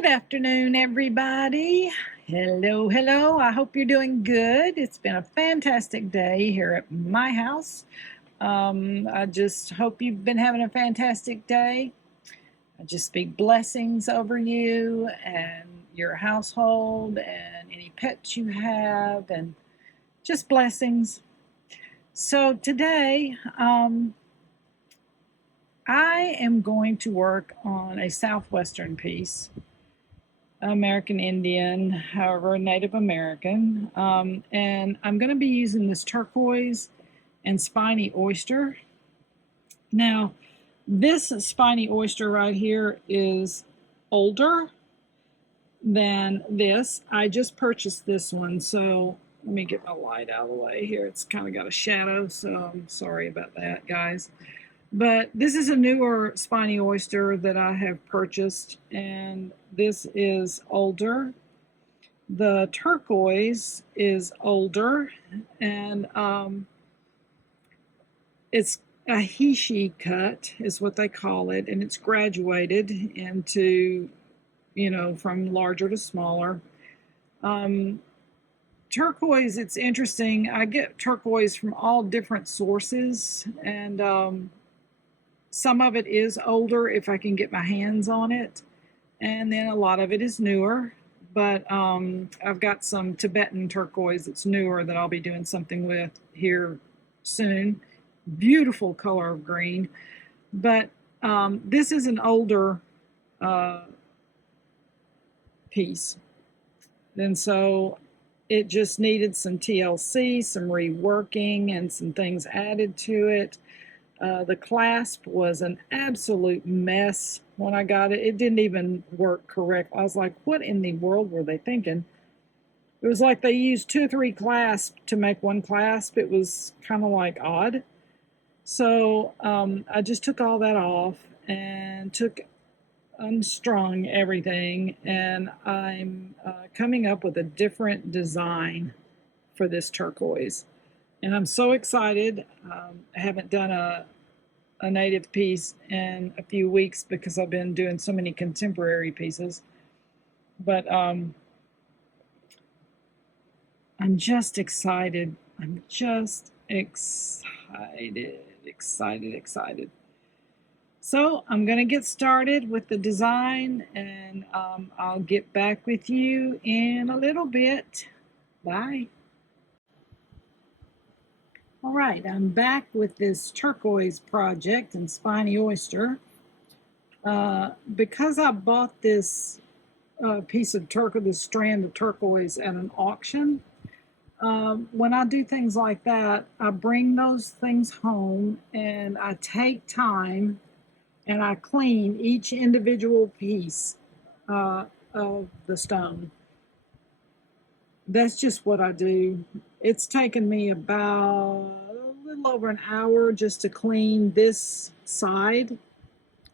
Good afternoon, everybody. Hello, hello. I hope you're doing good. It's been a fantastic day here at my house. I just hope you've been having a fantastic day. I just speak blessings over you and your household and any pets you have, and just blessings. So today, I am going to work on a southwestern piece. American Indian, however, Native American. And I'm going to be using this turquoise and spiny oyster. Now, this spiny oyster right here is older than this. I just purchased this one, so let me get my light out of the way here. It's kind of got a shadow, so I'm sorry about that, guys. But this is a newer spiny oyster that I have purchased, and this is older. The turquoise is older, and it's a he-she cut is what they call it, and it's graduated into, from larger to smaller. Turquoise, it's interesting. I get turquoise from all different sources, and some of it is older if I can get my hands on it, and then a lot of it is newer. But I've got some Tibetan turquoise that's newer that I'll be doing something with here soon. Beautiful color of green. But this is an older piece. And so it just needed some TLC, some reworking, and some things added to it. The clasp was an absolute mess when I got it. It didn't even work correct. I was like, what in the world were they thinking? It was like they used 2 or 3 clasps to make one clasp. It was kind of like odd. So I just took all that off and unstrung everything, and I'm coming up with a different design for this turquoise. And I'm so excited. I haven't done a native piece in a few weeks because I've been doing so many contemporary pieces. But I'm just excited. I'm just excited. So I'm going to get started with the design, and I'll get back with you in a little bit. Bye. All right, I'm back with this turquoise project and spiny oyster. Because I bought this piece of turquoise, this strand of turquoise at an auction, when I do things like that, I bring those things home and I take time and I clean each individual piece of the stone. That's just what I do. It's taken me about a little over an hour just to clean this side,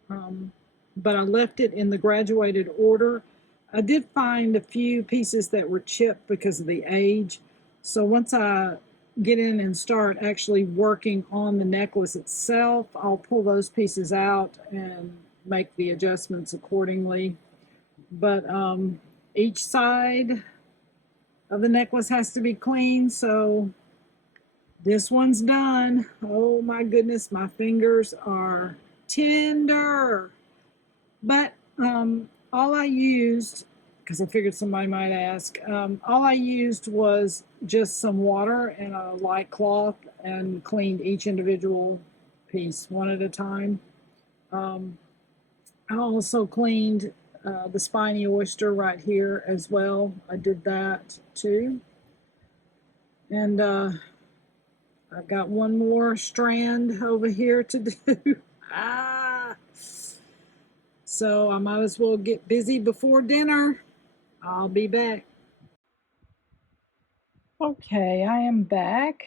but I left it in the graduated order. I did find a few pieces that were chipped because of the age, so once I get in and start actually working on the necklace itself, I'll pull those pieces out and make the adjustments accordingly. But each side of the necklace has to be clean, so this one's done. Oh my goodness, my fingers are tender. But all I used, because I figured somebody might ask, all I used was just some water and a light cloth and cleaned each individual piece one at a time. I also cleaned the spiny oyster right here as well. I did that too. And I've got one more strand over here to do. So I might as well get busy before dinner. I'll be back. Okay, I am back,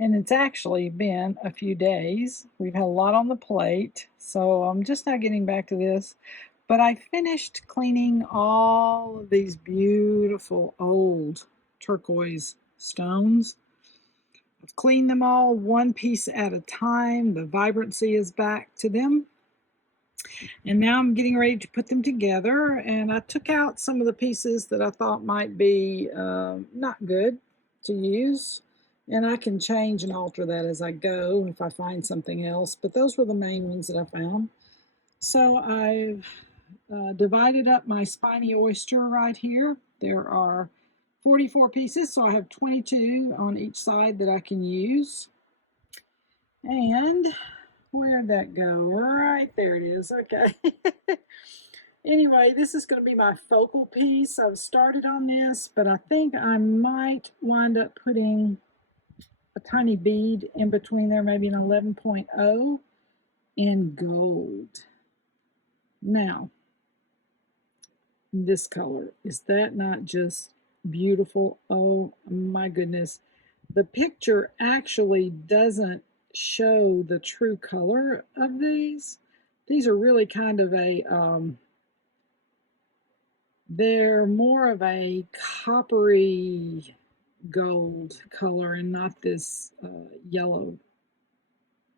and it's actually been a few days. We've had a lot on the plate, so I'm just not getting back to this. But I finished cleaning all of these beautiful old turquoise stones. I've cleaned them all one piece at a time. The vibrancy is back to them. And now I'm getting ready to put them together, and I took out some of the pieces that I thought might be not good to use, and I can change and alter that as I go if I find something else, but those were the main ones that I found. So I've divided up my spiny oyster right here. There are 44 pieces, so I have 22 on each side that I can use. And where'd that go? Right there it is. Okay. Anyway, this is going to be my focal piece. I've started on this, but I think I might wind up putting a tiny bead in between there, maybe an 11.0 in gold. Now, this color, is that not just beautiful? Oh my goodness. The picture actually doesn't show the true color of these. These are really kind of they're more of a coppery gold color and not this yellow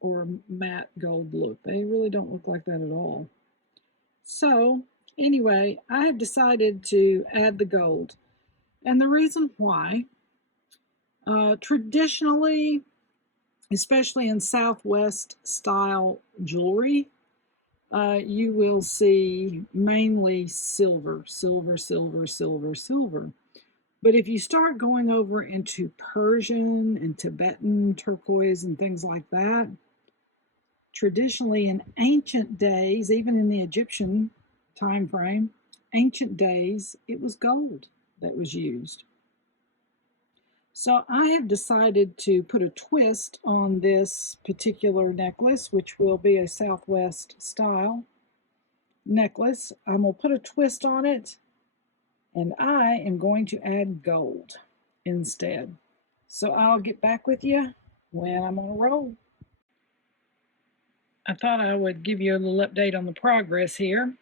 or matte gold look. They really don't look like that at all. So anyway, I have decided to add the gold. And the reason why, traditionally, especially in Southwest style jewelry, you will see mainly silver, silver, silver, silver, silver. But if you start going over into Persian and Tibetan turquoise and things like that, traditionally in ancient days, even in the Egyptian time frame, ancient days, it was gold that was used. So I have decided to put a twist on this particular necklace, which will be a Southwest style necklace. I'm going to put a twist on it, and I am going to add gold instead. So I'll get back with you when I'm on a roll. I thought I would give you a little update on the progress here.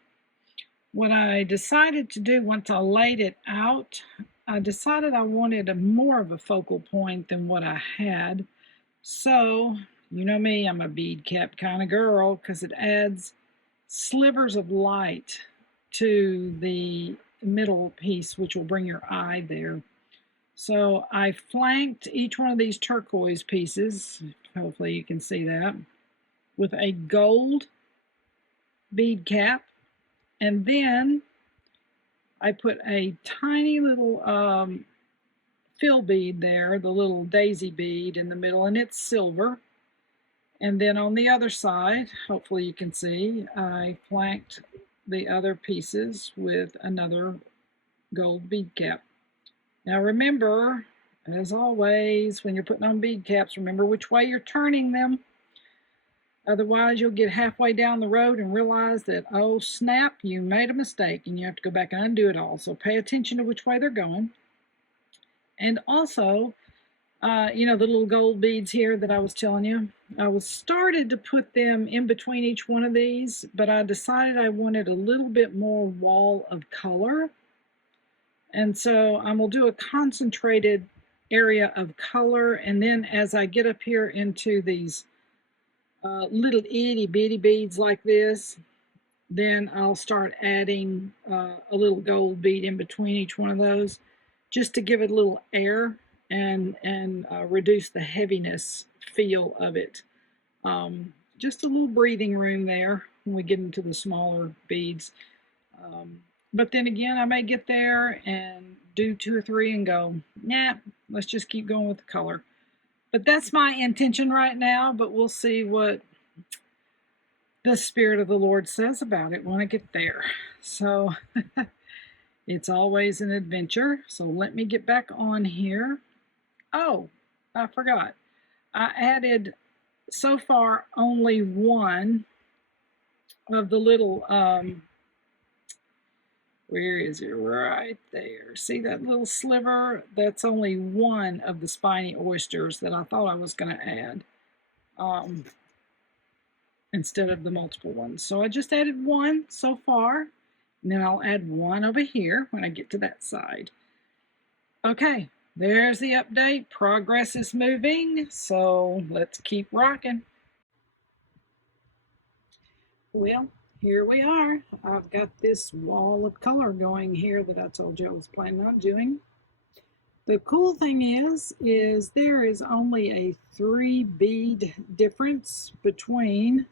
What I decided to do once I laid it out, I decided I wanted more of a focal point than what I had. So, you know me, I'm a bead cap kind of girl because it adds slivers of light to the middle piece, which will bring your eye there. So I flanked each one of these turquoise pieces, hopefully you can see that, with a gold bead cap. And then I put a tiny little fill bead there, the little daisy bead in the middle, and it's silver. And then on the other side, hopefully you can see, I flanked the other pieces with another gold bead cap. Now remember, as always, when you're putting on bead caps, remember which way you're turning them. Otherwise, you'll get halfway down the road and realize that, oh snap, you made a mistake and you have to go back and undo it all. So pay attention to which way they're going. And also, you know, the little gold beads here that I was telling you, I was started to put them in between each one of these, but I decided I wanted a little bit more wall of color. And so I'm going to do a concentrated area of color. And then as I get up here into these little itty bitty beads like this, then I'll start adding a little gold bead in between each one of those just to give it a little air and reduce the heaviness feel of it. Just a little breathing room there when we get into the smaller beads. But then again, I may get there and do 2 or 3 and go, nah, let's just keep going with the color. But that's my intention right now, but we'll see what the Spirit of the Lord says about it when I get there. So it's always an adventure. So let me get back on here. Oh, I forgot. I added so far only one of the little, where is it? Right there. See that little sliver? That's only one of the spiny oysters that I thought I was going to add instead of the multiple ones. So I just added one so far, and then I'll add one over here when I get to that side. Okay, there's the update. Progress is moving, so let's keep rocking. Well, here we are. I've got this wall of color going here that I told you I was planning on doing. The cool thing is there is only a 3 bead difference between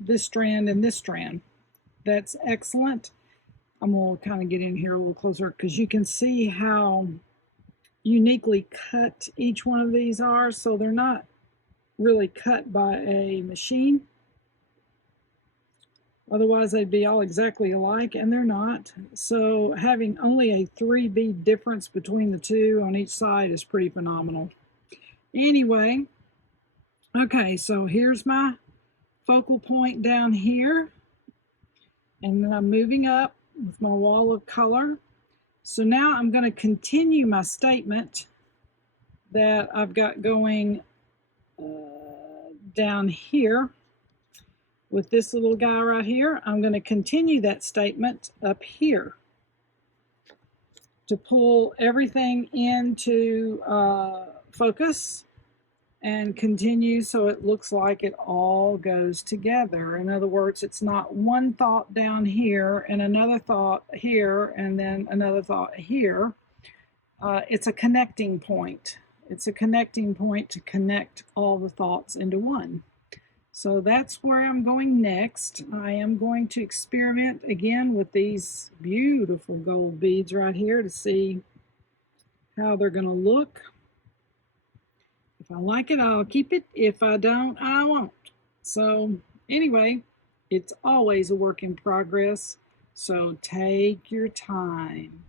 this strand and this strand. That's excellent. I'm going to kind of get in here a little closer because you can see how uniquely cut each one of these are. So they're not really cut by a machine. Otherwise, they'd be all exactly alike, and they're not. So having only a 3 bead difference between the two on each side is pretty phenomenal. Anyway, okay, so here's my focal point down here, and then I'm moving up with my wall of color. So now I'm going to continue my statement that I've got going down here with this little guy right here. I'm going to continue that statement up here to pull everything into focus and continue so it looks like it all goes together. In other words, it's not one thought down here and another thought here and then another thought here. It's a connecting point. It's a connecting point to connect all the thoughts into one. So that's where I'm going next. I am going to experiment again with these beautiful gold beads right here to see how they're going to look. If I like it, I'll keep it. If I don't, I won't. So anyway, it's always a work in progress. So take your time.